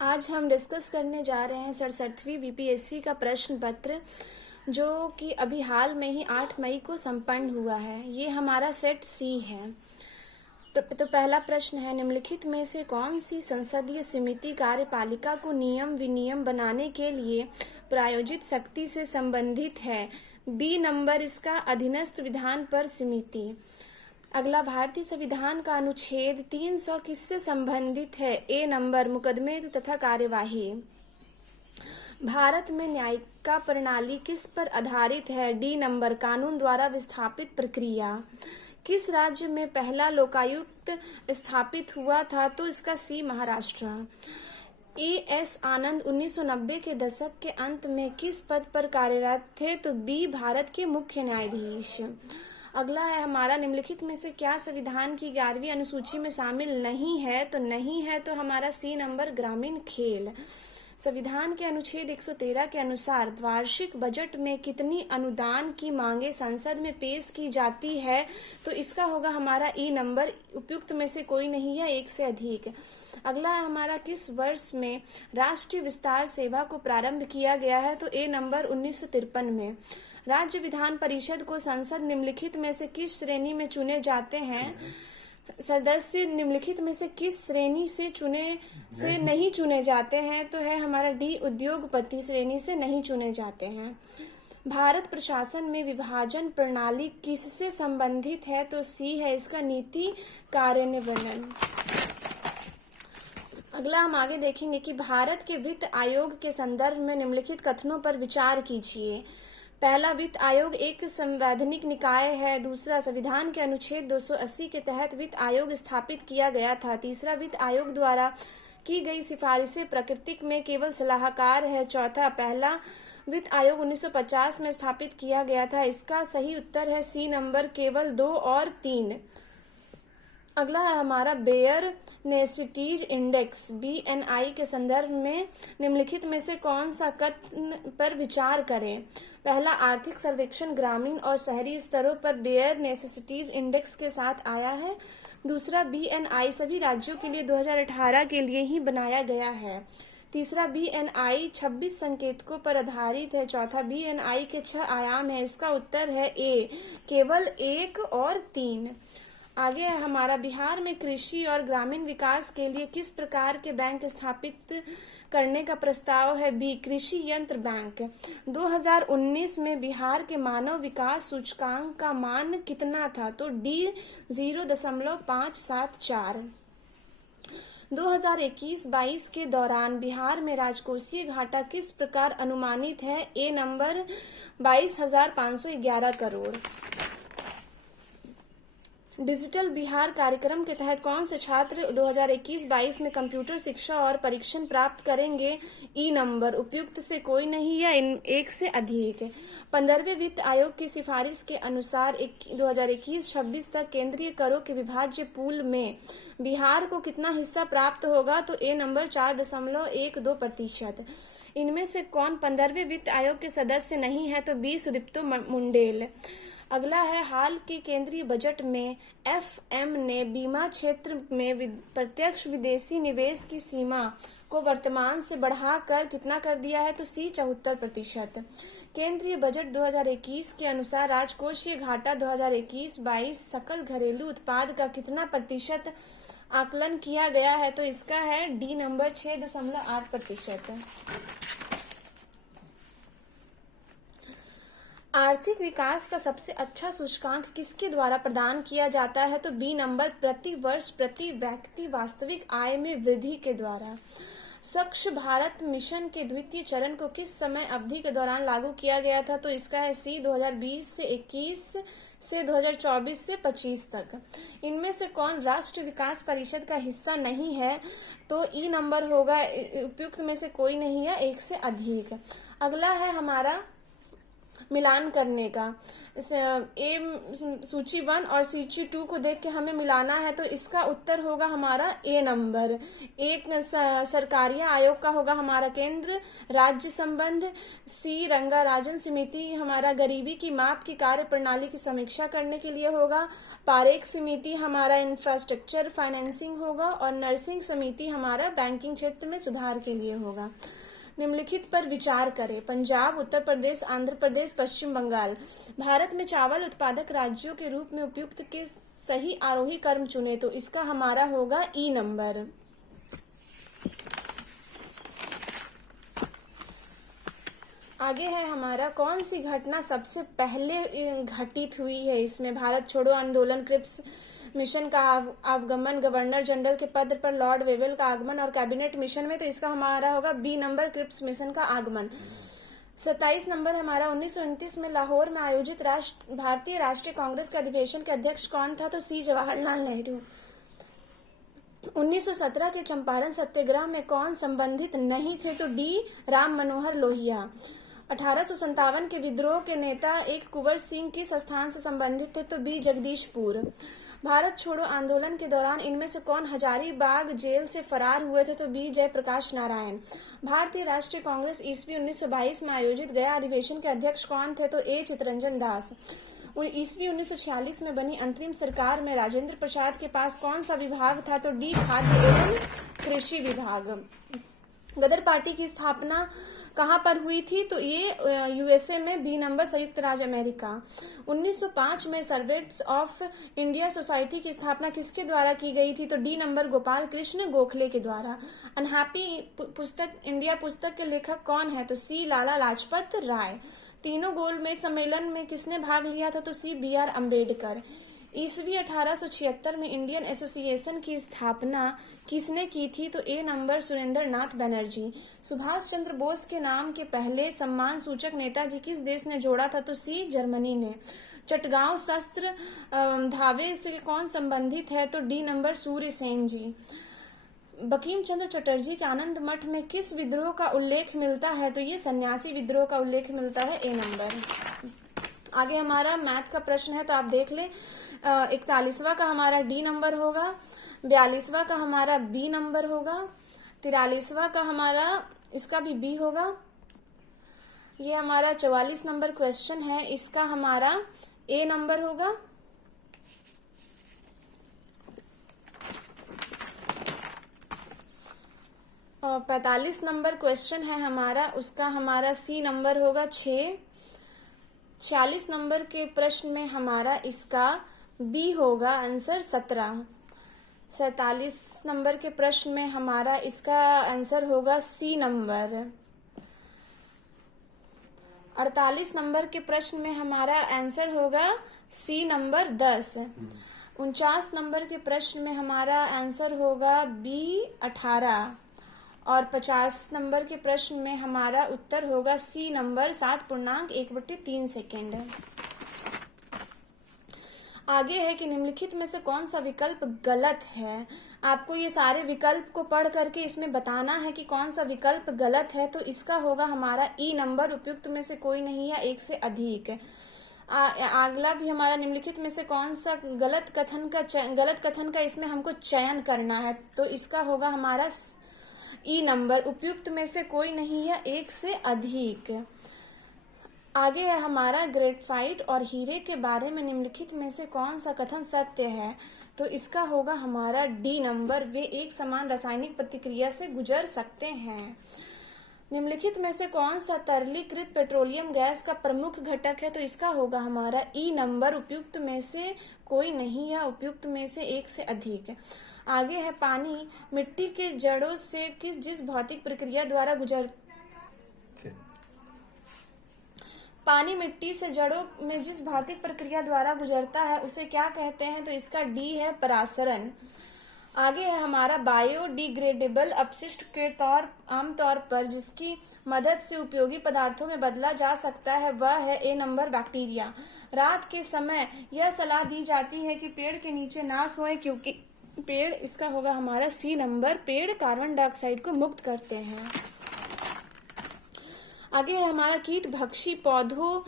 आज हम डिस्कस करने जा रहे हैं 67वीं बीपीएससी का प्रश्न पत्र, जो कि अभी हाल में ही 8 मई को संपन्न हुआ है। ये हमारा सेट सी है। तो पहला प्रश्न है, निम्नलिखित में से कौन सी संसदीय समिति कार्यपालिका को नियम विनियम बनाने के लिए प्रायोजित शक्ति से संबंधित है? बी नंबर इसका अधीनस्थ विधान पर समिति। अगला, भारतीय संविधान का अनुच्छेद 300 किससे संबंधित है? ए नंबर मुकदमे तथा कार्यवाही। भारत में न्यायिका प्रणाली किस पर आधारित है? डी नंबर कानून द्वारा विस्थापित प्रक्रिया। किस राज्य में पहला लोकायुक्त स्थापित हुआ था? तो इसका सी महाराष्ट्र। एस आनंद 1990 के दशक के अंत में किस पद पर कार्यरत थे? तो बी भारत के मुख्य न्यायाधीश। अगला है हमारा, निम्नलिखित में से क्या संविधान की 11वीं अनुसूची में शामिल नहीं है? तो नहीं है तो हमारा सी नंबर ग्रामीण खेल। संविधान के अनुच्छेद 113 के अनुसार वार्षिक बजट में कितनी अनुदान की मांगे संसद में पेश की जाती है? तो इसका होगा हमारा ई नंबर, उपयुक्त में से कोई नहीं है, एक से अधिक। अगला है हमारा, किस वर्ष में राष्ट्रीय विस्तार सेवा को प्रारंभ किया गया है? तो ए नंबर 1953 में। राज्य विधान परिषद को संसद निम्नलिखित में से किस श्रेणी में चुने जाते हैं? सदस्य निम्नलिखित में से किस श्रेणी से नहीं चुने जाते हैं? तो है हमारा डी उद्योगपति श्रेणी से नहीं चुने जाते हैं। भारत प्रशासन में विभाजन प्रणाली किससे संबंधित है? तो सी है इसका नीति कार्यान्वयन। अगला हम आगे देखेंगे कि भारत के वित्त आयोग के संदर्भ में निम्नलिखित कथनों पर विचार कीजिए। पहला, वित्त आयोग एक संवैधानिक निकाय है। दूसरा, संविधान के अनुच्छेद 280 के तहत वित्त आयोग स्थापित किया गया था। तीसरा, वित्त आयोग द्वारा की गई सिफारिशें प्राकृतिक में केवल सलाहकार है। चौथा, पहला वित्त आयोग 1950 में स्थापित किया गया था। इसका सही उत्तर है सी नंबर, केवल 2 और 3। अगला है हमारा, बेयर नेसिटीज इंडेक्स BNI के संदर्भ में निम्नलिखित में से कौन सा कथन पर विचार करें? पहला, आर्थिक सर्वेक्षण ग्रामीण और शहरी स्तरों पर बेयर नेसेसिटीज इंडेक्स के साथ आया है। दूसरा, BNI सभी राज्यों के लिए 2018 के लिए ही बनाया गया है। तीसरा, BNI 26 संकेतकों पर आधारित है। चौथा, BNI के 6 आयाम है। इसका उत्तर है ए, केवल 1 और 3। आगे है हमारा, बिहार में कृषि और ग्रामीण विकास के लिए किस प्रकार के बैंक स्थापित करने का प्रस्ताव है? बी कृषि यंत्र बैंक। 2019 में बिहार के मानव विकास सूचकांक का मान कितना था? तो डी 0.574। 2021-22 के दौरान बिहार में राजकोषीय घाटा किस प्रकार अनुमानित है? ए नंबर 22,511 करोड़। डिजिटल बिहार कार्यक्रम के तहत कौन से छात्र 2021-22 में कंप्यूटर शिक्षा और परीक्षण प्राप्त करेंगे? ई नंबर, उपयुक्त से कोई नहीं है, एक से अधिक। 15वें वित्त आयोग की सिफारिश के अनुसार 2021-26 तक केंद्रीय करों के विभाज्य पूल में बिहार को कितना हिस्सा प्राप्त होगा? तो ए नंबर 4.12%। इनमें से कौन 15वें वित्त आयोग के सदस्य नहीं है? तो बी सुदीप्तो मुंडेल। अगला है, हाल के केंद्रीय बजट में FM ने बीमा क्षेत्र में प्रत्यक्ष विदेशी निवेश की सीमा को वर्तमान से बढ़ाकर कितना कर दिया है? तो सी 74%। केंद्रीय बजट 2021 के अनुसार राजकोषीय घाटा 2021-22 सकल घरेलू उत्पाद का कितना प्रतिशत आकलन किया गया है? तो इसका है डी नंबर 6.8%। आर्थिक विकास का सबसे अच्छा सूचकांक किसके द्वारा प्रदान किया जाता है? तो बी नंबर, प्रति वर्ष प्रति व्यक्ति वास्तविक आय में वृद्धि के द्वारा। स्वच्छ भारत मिशन के द्वितीय चरण को किस समय अवधि के दौरान लागू किया गया था? तो इसका है सी 2020 से 21 से 2024 से 25 तक। इनमें से कौन राष्ट्रीय विकास परिषद का हिस्सा नहीं है? तो ई नंबर होगा, उपयुक्त में से कोई नहीं है, एक से अधिक। अगला है हमारा, मिलान करने का। सूची 1 और सूची 2 को देख के हमें मिलाना है, तो इसका उत्तर होगा हमारा ए नंबर। एक सरकारिया आयोग का होगा हमारा केंद्र राज्य संबंध। सी रंगाराजन समिति हमारा गरीबी की माप की कार्य प्रणाली की समीक्षा करने के लिए होगा। पारेख समिति हमारा इंफ्रास्ट्रक्चर फाइनेंसिंग होगा। और नर्सिंग समिति हमारा बैंकिंग क्षेत्र में सुधार के लिए होगा। निम्नलिखित पर विचार करें। पंजाब, उत्तर प्रदेश, आंध्र प्रदेश, पश्चिम बंगाल। भारत में चावल उत्पादक राज्यों के रूप में उपयुक्त के सही आरोही क्रम चुने, तो इसका हमारा होगा ई नंबर। आगे है हमारा कौन सी घटना सबसे पहले घटित हुई है इसमें। भारत छोड़ो आंदोलन, क्रिप्स मिशन का आगमन, गवर्नर जनरल के पद पर लॉर्ड वेवेल का आगमन और कैबिनेट मिशन में, तो इसका हमारा होगा बी नंबर, क्रिप्स मिशन का आगमन। 27 नंबर हमारा 1929 में लाहौर में आयोजित भारतीय राष्ट्रीय कांग्रेस के अधिवेशन के अध्यक्ष कौन था, तो सी जवाहरलाल नेहरू। 1917 के चंपारण सत्याग्रह में कौन संबंधित नहीं थे, तो डी राम मनोहर लोहिया। 1857 के विद्रोह के नेता एक कुंवर सिंह किस स्थान से संबंधित थे, तो बी जगदीशपुर। भारत छोड़ो आंदोलन के दौरान इनमें से कौन हजारीबाग जेल से फरार हुए थे, तो बी जयप्रकाश नारायण। भारतीय राष्ट्रीय कांग्रेस ईस्वी 1922 में आयोजित गया अधिवेशन के अध्यक्ष कौन थे, तो ए चित्तरंजन दास। ईस्वी 1946 में बनी अंतरिम सरकार में राजेंद्र प्रसाद के पास कौन सा विभाग था, तो डी खाद्य एवं कृषि विभाग। गदर पार्टी की स्थापना कहाँ पर हुई थी, तो ये यूएसए में, बी नंबर संयुक्त राज्य अमेरिका। 1905 में सर्वेंट्स ऑफ इंडिया सोसाइटी की स्थापना किसके द्वारा की गई थी, तो डी नंबर गोपाल कृष्ण गोखले के द्वारा। अनहैप्पी पुस्तक इंडिया पुस्तक के लेखक कौन है, तो सी लाला लाजपत राय। तीनों गोलमेज सम्मेलन में किसने भाग लिया था, तो सी बी आर अम्बेडकर। ईस्वी 1876 में इंडियन एसोसिएशन की स्थापना किसने की थी, तो ए नंबर सुरेंद्र नाथ बनर्जी। सुभाष चंद्र बोस के नाम के पहले सम्मान सूचक नेताजी किस देश ने जोड़ा था, तो सी जर्मनी ने। चटगांव शस्त्र धावे से कौन संबंधित है, तो डी नंबर सूर्य सेन जी। बंकिम चंद्र चटर्जी के आनंद मठ में किस विद्रोह का उल्लेख मिलता है, तो ये सन्यासी विद्रोह का उल्लेख मिलता है, ए नंबर। आगे हमारा मैथ का प्रश्न है, तो आप देख ले। 41वां का हमारा डी नंबर होगा, 42वां का हमारा बी नंबर होगा, 43वां का हमारा इसका भी बी होगा। ये हमारा 44 नंबर क्वेश्चन है, इसका हमारा ए नंबर होगा। और 45 नंबर क्वेश्चन है हमारा, उसका हमारा सी नंबर होगा 6। 46 नंबर के प्रश्न में हमारा इसका बी होगा आंसर 17। 47 नंबर के प्रश्न में हमारा इसका आंसर होगा सी नंबर। 48 नंबर के प्रश्न में हमारा आंसर होगा सी नंबर 10। 49 नंबर के प्रश्न में हमारा आंसर होगा बी 18। और 50 नंबर के प्रश्न में हमारा उत्तर होगा सी नंबर 7.1/3 सेकेंड। आगे है कि निम्नलिखित में से कौन सा विकल्प गलत है। आपको ये सारे विकल्प को पढ़ करके इसमें बताना है कि कौन सा विकल्प गलत है, तो इसका होगा हमारा ई नंबर, उपयुक्त में से कोई नहीं या एक से अधिक। अगला भी हमारा निम्नलिखित में से कौन सा गलत कथन का इसमें हमको चयन करना है, तो इसका होगा हमारा ई नंबर, उपयुक्त में से कोई नहीं या एक से अधिक। आगे है हमारा ग्रेफाइट और हीरे के बारे में निम्नलिखित में से कौन सा कथन सत्य है, तो इसका होगा हमारा डी नंबर, वे एक समान रासायनिक प्रतिक्रिया से गुजर सकते हैं। निम्नलिखित में से कौन सा तरलीकृत पेट्रोलियम गैस का प्रमुख घटक है, तो इसका होगा हमारा ई नंबर, उपयुक्त में से कोई नहीं या उपयुक्त में से एक से अधिक। आगे है पानी मिट्टी के जड़ों से जिस भौतिक प्रक्रिया द्वारा पानी मिट्टी से जड़ों में जिस भौतिक प्रक्रिया द्वारा गुजरता है उसे क्या कहते हैं, तो इसका डी है परासरण। आगे है हमारा बायोडिग्रेडेबल अपशिष्ट के आमतौर पर जिसकी मदद से उपयोगी पदार्थों में बदला जा सकता है वह है ए नंबर बैक्टीरिया। रात के समय यह सलाह दी जाती है कि पेड़ के नीचे ना सोएं क्योंकि पेड़, इसका होगा हमारा सी नंबर, पेड़ कार्बन डाइऑक्साइड को मुक्त करते हैं। आगे है हमारा कीट भक्षी पौधों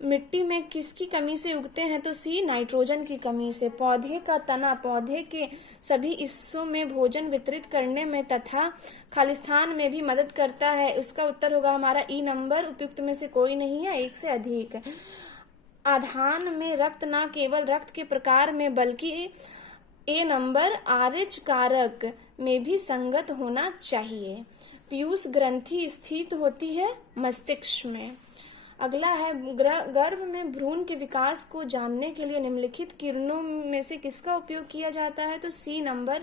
मिट्टी में किसकी कमी से उगते हैं? तो सी, नाइट्रोजन की कमी से। पौधे का तना पौधे के सभी हिस्सों में भोजन वितरित करने में तथा खालिस्तान में भी मदद करता है। उसका उत्तर होगा हमारा ई नंबर। उपयुक्त में से कोई नहीं है, एक से अधिक। आधान में रक्त न केवल रक्त के प्रकार में बल्कि ए नंबर आरएच कारक में भी संगत होना चाहिए। पीयूष ग्रंथि स्थित होती है मस्तिष्क में। अगला है, गर्भ में भ्रूण के विकास को जानने के लिए निम्नलिखित किरणों में से किसका उपयोग किया जाता है? तो सी नंबर,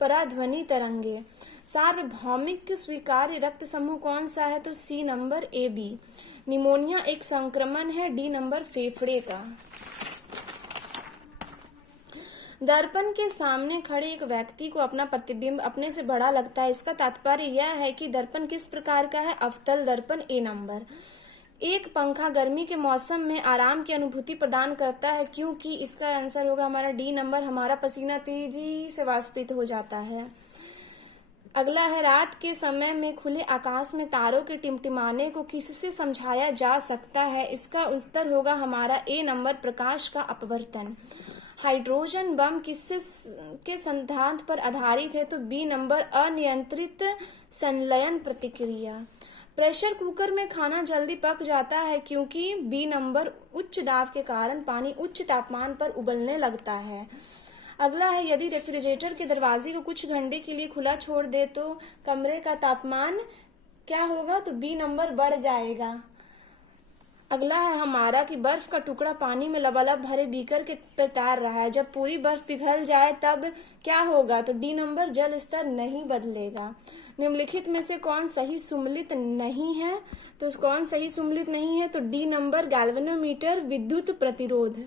पराध्वनि तरंगे। सार्वभौमिक स्वीकार्य रक्त समूह कौन सा है? तो C number, A B. Pneumonia एक संक्रमण है, डी नंबर, फेफड़े का। दर्पण के सामने खड़े एक व्यक्ति को अपना प्रतिबिंब अपने से बड़ा लगता है। इसका तात्पर्य यह है कि दर्पण किस प्रकार का है? अवतल दर्पण, ए नंबर। एक पंखा गर्मी के मौसम में आराम की अनुभूति प्रदान करता है, क्योंकि इसका आंसर होगा हमारा डी नंबर, हमारा पसीना तेजी से वाष्पित हो जाता है। अगला है, रात के समय में खुले आकाश में तारों के टिमटिमाने को किससे समझाया जा सकता है? इसका उत्तर होगा हमारा ए नंबर, प्रकाश का अपवर्तन। हाइड्रोजन बम किससे के सिद्धांत पर आधारित है? तो बी नंबर, अनियंत्रित संलयन प्रतिक्रिया। प्रेशर कुकर में खाना जल्दी पक जाता है क्योंकि बी नंबर, उच्च दाब के कारण पानी उच्च तापमान पर उबलने लगता है। अगला है, यदि रेफ्रिजरेटर के दरवाजे को कुछ घंटे के लिए खुला छोड़ दे तो कमरे का तापमान क्या होगा? तो बी नंबर, बढ़ जाएगा। अगला है हमारा कि बर्फ का टुकड़ा पानी में लबालब भरे बीकर के पे तैर रहा है। जब पूरी बर्फ पिघल जाए तब क्या होगा? तो डी नंबर, जल स्तर नहीं बदलेगा। निम्नलिखित में से कौन सही सुमेलित नहीं है? तो कौन सही सुमेलित नहीं है? तो डी नंबर, गैल्वेनोमीटर, विद्युत प्रतिरोध।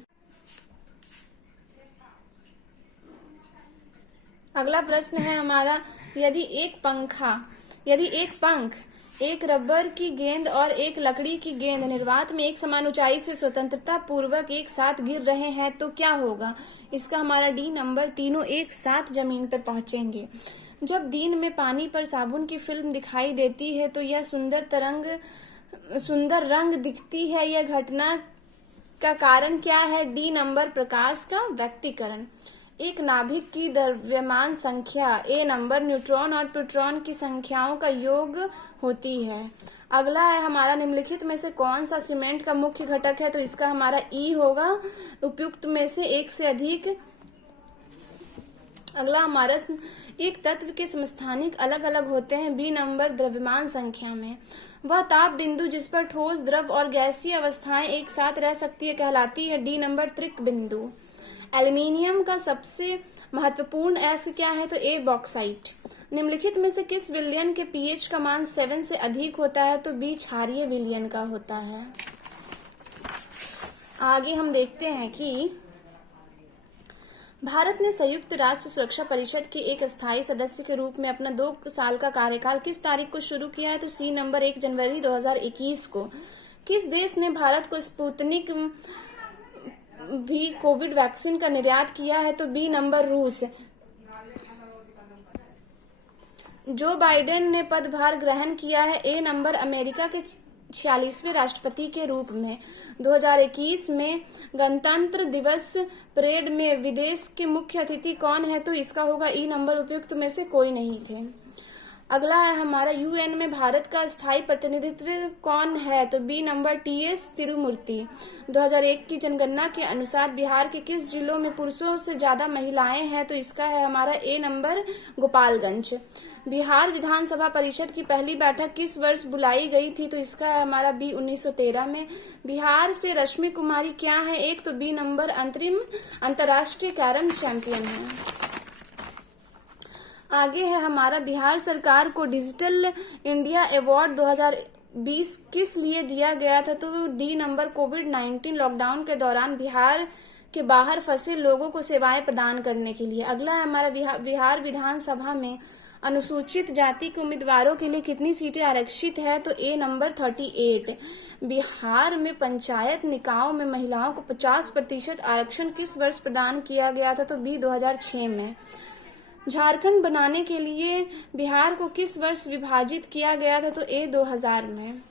अगला प्रश्न है हमारा, यदि एक पंख, एक रबर की गेंद और एक लकड़ी की गेंद निर्वात में एक समान ऊंचाई से स्वतंत्रता पूर्वक एक साथ गिर रहे हैं तो क्या होगा? इसका हमारा डी नंबर, तीनों एक साथ जमीन पर पहुंचेंगे। जब दिन में पानी पर साबुन की फिल्म दिखाई देती है तो यह सुंदर रंग दिखती है। यह घटना का कारण क्या है? डी नंबर, प्रकाश का व्यक्तीकरण। एक नाभिक की द्रव्यमान संख्या, ए नंबर, न्यूट्रॉन और प्रोटॉन की संख्याओं का योग होती है। अगला है हमारा, निम्नलिखित में से कौन सा सीमेंट का मुख्य घटक है? तो इसका हमारा ई होगा। उपयुक्त में से एक से अधिक। अगला हमारा, एक तत्व के समस्थानिक अलग अलग होते हैं, बी नंबर, द्रव्यमान संख्या में। वह ताप बिंदु जिस पर ठोस, द्रव और गैसीय अवस्थाएं एक साथ रह सकती है कहलाती है, डी नंबर, त्रिक बिंदु। एल्यूमीनियम का सबसे महत्वपूर्ण एसिड क्या है? तो ए, बॉक्साइट। निम्नलिखित में से किस विलयन के पीएच का मान 7 से अधिक होता है? तो बी, क्षारीय विलयन का होता है। आगे हम देखते हैं कि भारत ने संयुक्त राष्ट्र सुरक्षा परिषद के एक स्थायी सदस्य के रूप में अपना 2 साल का कार्यकाल किस तारीख को शुरू किया है? तो सी नंबर, 1 जनवरी 2021 को। किस देश ने भारत को स्पुतनिक भी कोविड वैक्सीन का निर्यात किया है? तो बी नंबर, रूस। जो बाइडेन ने पदभार ग्रहण किया है, ए नंबर, अमेरिका के 46वें राष्ट्रपति के रूप में। 2021 में गणतंत्र दिवस परेड में विदेश के मुख्य अतिथि कौन है? तो इसका होगा ई नंबर। उपयुक्त में से कोई नहीं थे। अगला है हमारा, यूएन में भारत का स्थायी प्रतिनिधित्व कौन है? तो बी नंबर, टीएस तिरुमूर्ति। 2001 की जनगणना के अनुसार बिहार के किस जिलों में पुरुषों से ज्यादा महिलाएं हैं? तो इसका है हमारा ए नंबर, गोपालगंज। बिहार विधानसभा परिषद की पहली बैठक किस वर्ष बुलाई गई थी? तो इसका है हमारा बी, 1913 में। बिहार से रश्मि कुमारी क्या है? एक, तो बी नंबर, अंतर्राष्ट्रीय कैरम चैंपियन है। आगे है हमारा, बिहार सरकार को डिजिटल इंडिया अवार्ड 2020 किस लिए दिया गया था? तो डी नंबर, कोविड-19 लॉकडाउन के दौरान बिहार के बाहर फंसे लोगों को सेवाएं प्रदान करने के लिए। अगला है हमारा, बिहार विधानसभा में अनुसूचित जाति के उम्मीदवारों के लिए कितनी सीटें आरक्षित है? तो ए नंबर, 38। बिहार में पंचायत निकायों में महिलाओं को 50% आरक्षण किस वर्ष प्रदान किया गया था? तो बी, 2006 में। झारखंड बनाने के लिए बिहार को किस वर्ष विभाजित किया गया था? तो ए, 2000 में।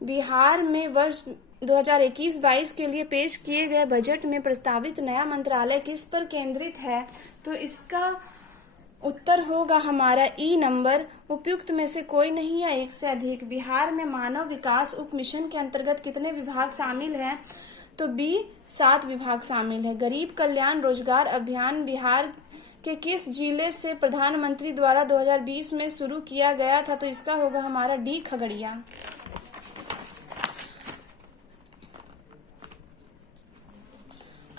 बिहार में वर्ष 2021-22 के लिए पेश किए गए बजट में प्रस्तावित नया मंत्रालय किस पर केंद्रित है? तो इसका उत्तर होगा हमारा ई नंबर, उपयुक्त में से कोई नहीं या एक से अधिक। बिहार में मानव विकास उप मिशन के अंतर्गत कितने विभाग शामिल हैं? तो बी 7 विभाग शामिल है। गरीब कल्याण रोजगार अभियान बिहार के किस जिले से प्रधानमंत्री द्वारा 2020 में शुरू किया गया था? तो इसका होगा हमारा डी खगड़िया।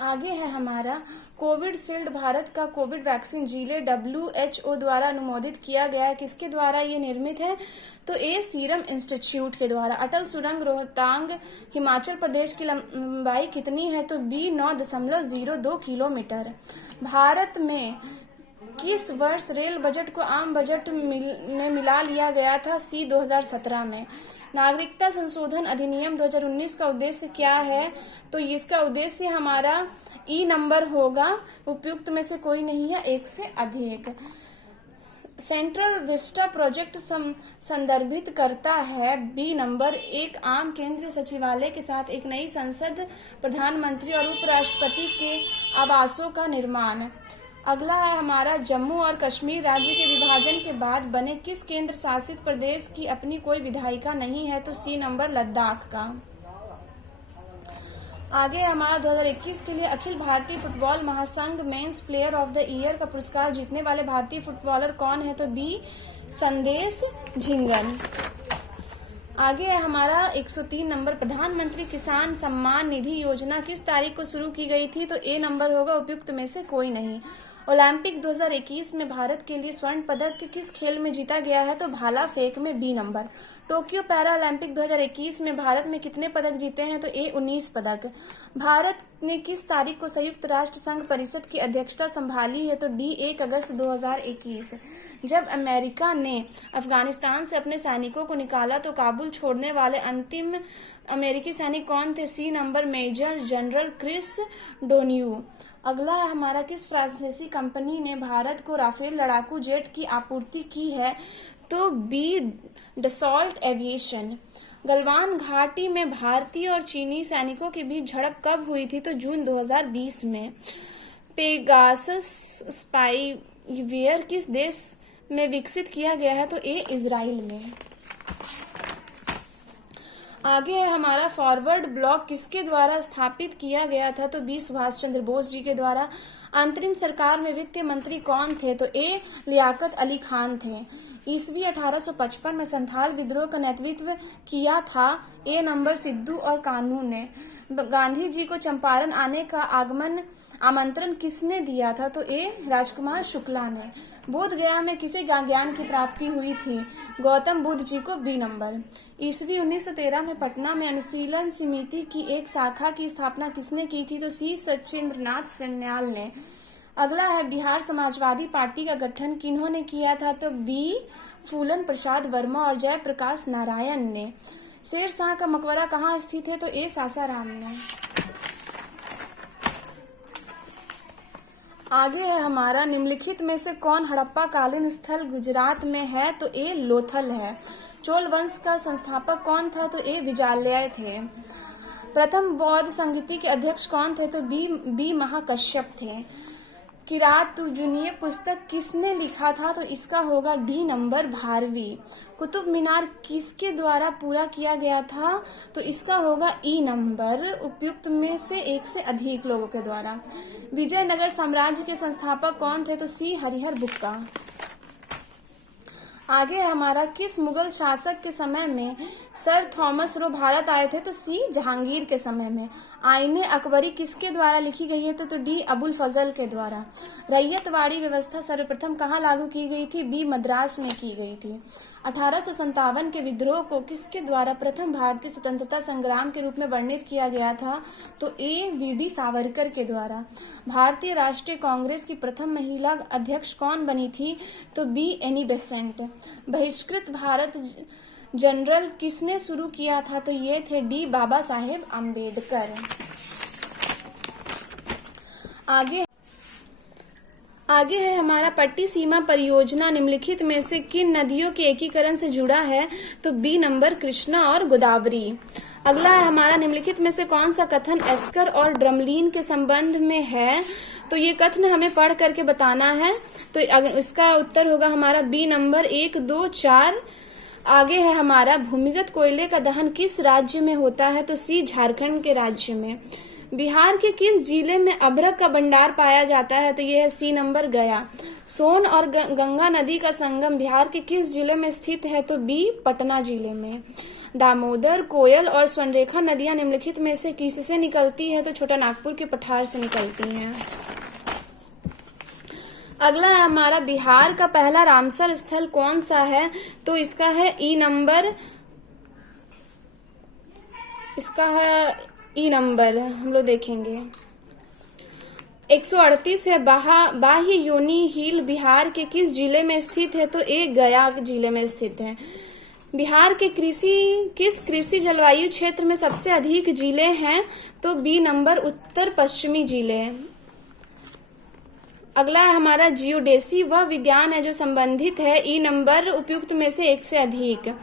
आगे है हमारा कोविडशील्ड भारत का कोविड वैक्सीन जिले WHO द्वारा अनुमोदित किया गया है। किसके द्वारा ये निर्मित है? तो ए सीरम इंस्टीट्यूट के द्वारा। अटल सुरंग रोहतांग हिमाचल प्रदेश की लंबाई कितनी है? तो बी 9.02 किलोमीटर। भारत में किस वर्ष रेल बजट को आम बजट में मिला लिया गया था? सी 2017 में। नागरिकता संशोधन अधिनियम 2019 का उद्देश्य क्या है? तो इसका उद्देश्य हमारा ई नंबर होगा, उपयुक्त में से कोई नहीं है, एक से अधिक। सेंट्रल विस्टा प्रोजेक्ट संदर्भित करता है बी नंबर, एक आम केंद्रीय सचिवालय के साथ एक नई संसद, प्रधानमंत्री और उपराष्ट्रपति के आवासों का निर्माण। अगला है हमारा जम्मू और कश्मीर राज्य के विभाजन के बाद बने किस केंद्र शासित प्रदेश की अपनी कोई विधायिका नहीं है? तो सी नंबर लद्दाख का। आगे हमारा 2021 के लिए अखिल भारतीय फुटबॉल महासंघ men's player of the year का पुरस्कार जीतने वाले भारतीय फुटबॉलर कौन है? तो बी संदेश झिंगन। आगे है हमारा 103 नंबर, प्रधानमंत्री किसान सम्मान निधि योजना किस तारीख को शुरू की गई थी? तो ए नंबर होगा, उपयुक्त में से कोई नहीं। ओलंपिक 2021 में भारत के लिए स्वर्ण पदक किस खेल में जीता गया है? तो भाला फेंक में B number. Tokyo para Olympic 2021 में भारत में कितने पदक जीते हैं? तो ए 19 पदक। भारत ने किस तारीख को संयुक्त राष्ट्र संघ परिषद की अध्यक्षता संभाली है? तो डी 1 अगस्त 2021। जब अमेरिका ने अफगानिस्तान से अपने सैनिकों को निकाला तो काबुल छोड़ने वाले अंतिम अमेरिकी सैनिक कौन थे? C number, major general Chris Donahue. अगला है हमारा किस फ्रांसीसी कंपनी ने भारत को राफेल लड़ाकू जेट की आपूर्ति की है? तो बी डसॉल्ट एविएशन। गलवान घाटी में भारतीय और चीनी सैनिकों के बीच झड़प कब हुई थी? तो जून 2020 में। पेगासस स्पाईवेयर किस देश में विकसित किया गया है? तो ए इजराइल में। आगे है हमारा फॉरवर्ड ब्लॉक किसके द्वारा स्थापित किया गया था? तो बी सुभाष चंद्र बोस जी के द्वारा। अंतरिम सरकार में वित्त मंत्री कौन थे? तो ए लियाकत अली खान थे। ईस्वी 1855 में संथाल विद्रोह का नेतृत्व किया था ए नंबर, सिद्धू और कान्हू ने। गांधी जी को चंपारण आने का आमंत्रण किसने दिया था? तो ए राजकुमार शुक्ला ने। बोध गया में किसे ज्ञान की प्राप्ति हुई थी? गौतम बुद्ध जी को, बी नंबर। ईस्वी 1913 में पटना में अनुशीलन समिति की एक शाखा की स्थापना किसने की थी? तो सी सचिंद्रनाथ सन्याल ने। अगला है बिहार समाजवादी पार्टी का गठन किन्होंने किया था? तो बी फूलन प्रसाद वर्मा और जयप्रकाश नारायण ने। शेरशाह का मकबरा कहाँ स्थित है? तो ए सासाराम में। आगे है हमारा निम्नलिखित में से कौन हड़प्पा कालीन स्थल गुजरात में है? तो ए लोथल है। चोल वंश का संस्थापक कौन था? तो ए विजालय थे। प्रथम बौद्ध संगीति के अध्यक्ष कौन थे? तो बी महाकश्यप थे। किरात तर्जुनीय पुस्तक किसने लिखा था? तो इसका होगा डी नंबर, भारवी। कुतुब मीनार किसके द्वारा पूरा किया गया था? तो इसका होगा ई नंबर, उपयुक्त में से एक से अधिक लोगों के द्वारा। विजयनगर साम्राज्य के संस्थापक कौन थे? तो सी हरिहर बुक्का। आगे हमारा किस मुगल शासक के समय में सर थॉमस रो भारत आए थे? तो सी जहांगीर के समय में। आईने अकबरी किसके द्वारा लिखी गई है? तो डी अबुल फजल के द्वारा। रैयतवाड़ी व्यवस्था सर्वप्रथम कहाँ लागू की गई थी? बी मद्रास में की गई थी। 1857 के विद्रोह को किसके द्वारा प्रथम भारतीय स्वतंत्रता संग्राम के रूप में वर्णित किया गया था? तो ए वीडी सावरकर के द्वारा। भारतीय राष्ट्रीय कांग्रेस की प्रथम महिला अध्यक्ष कौन बनी थी? तो बी एनी बेसेंट। बहिष्कृत भारत जनरल किसने शुरू किया था? तो ये थे डी बाबा साहेब आम्बेडकर। आगे है हमारा पट्टी सीमा परियोजना निम्नलिखित में से किन नदियों के एकीकरण से जुड़ा है? तो बी नंबर कृष्णा और गोदावरी। अगला है हमारा निम्नलिखित में से कौन सा कथन एस्कर और ड्रमलीन के संबंध में है? तो ये कथन हमें पढ़ करके बताना है। तो इसका उत्तर होगा हमारा बी नंबर 1, 2, 4। आगे है हमारा भूमिगत कोयले का दहन किस राज्य में होता है? तो सी झारखंड के राज्य में। बिहार के किस जिले में अभ्रक का भंडार पाया जाता है? तो यह है सी नंबर गया। सोन और गंगा नदी का संगम बिहार के किस जिले में स्थित है? तो बी पटना जिले में। दामोदर, कोयल और स्वर्णरेखा नदियां निम्नलिखित में से किससे निकलती है? तो छोटा नागपुर के पठार से निकलती हैं। अगला है हमारा बिहार का पहला रामसर स्थल कौन सा है? तो इसका है ई नंबर, इसका है ई नंबर, हम लोग देखेंगे 138 है। बाह्य योनि हिल बिहार के किस जिले में स्थित है? तो ए गया जिले में स्थित है। बिहार के किस कृषि जलवायु क्षेत्र में सबसे अधिक जिले हैं? तो बी नंबर उत्तर पश्चिमी जिले। अगला है हमारा जियोडेसी वह विज्ञान है जो संबंधित है ई नंबर उपयुक्त में से एक से अधिक।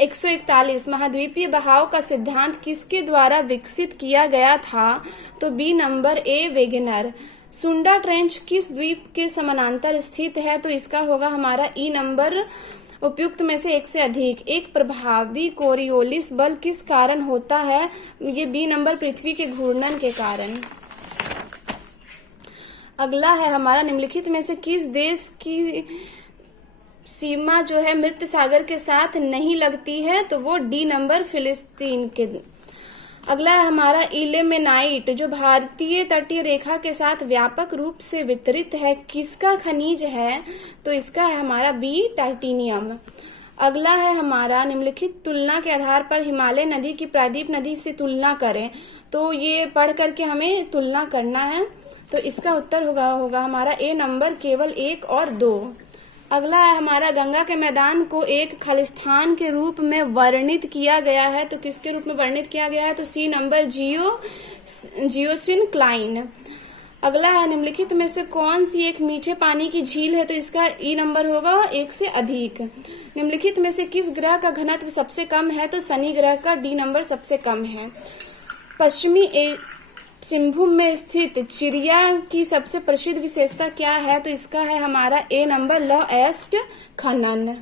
141 महाद्वीपीय बहाव का सिद्धांत किसके द्वारा विकसित किया गया था? तो B number A Wegener. Sunda trench किस द्वीप के समानांतर स्थित है? तो इसका होगा हमारा ई नंबर उपयुक्त में से एक से अधिक। एक प्रभावी कोरियोलिस बल किस कारण होता है? ये बी नंबर पृथ्वी के घूर्णन के कारण। अगला है हमारा निम्नलिखित में से किस देश की सीमा जो है मृत सागर के साथ नहीं लगती है? तो वो डी नंबर फिलिस्तीन के। अगला है हमारा इल्मेनाइट जो भारतीय तटीय रेखा के साथ व्यापक रूप से वितरित है किसका खनिज है? तो इसका है हमारा बी टाइटेनियम। अगला है हमारा निम्नलिखित तुलना के आधार पर हिमालय नदी की प्रायद्वीप नदी से तुलना करें। तो ये पढ़ करके हमें तुलना करना है। तो इसका उत्तर होगा हमारा ए नंबर केवल 1 और 2। अगला है हमारा गंगा के मैदान को एक खालिस्तान के रूप में वर्णित किया गया है। तो किसके रूप में वर्णित किया गया है? तो सी नंबर जियोसिन क्लाइन। अगला है निम्नलिखित में से कौन सी एक मीठे पानी की झील है? तो इसका ई नंबर होगा 1 से अधिक। निम्नलिखित में से किस ग्रह का घनत्व सबसे कम है? तो शनि ग्रह का डी नंबर सबसे कम है। पश्चिमी सिंहभूम में स्थित चिड़िया की सबसे प्रसिद्ध विशेषता क्या है? तो इसका है हमारा ए नंबर लौह अयस्क खनन।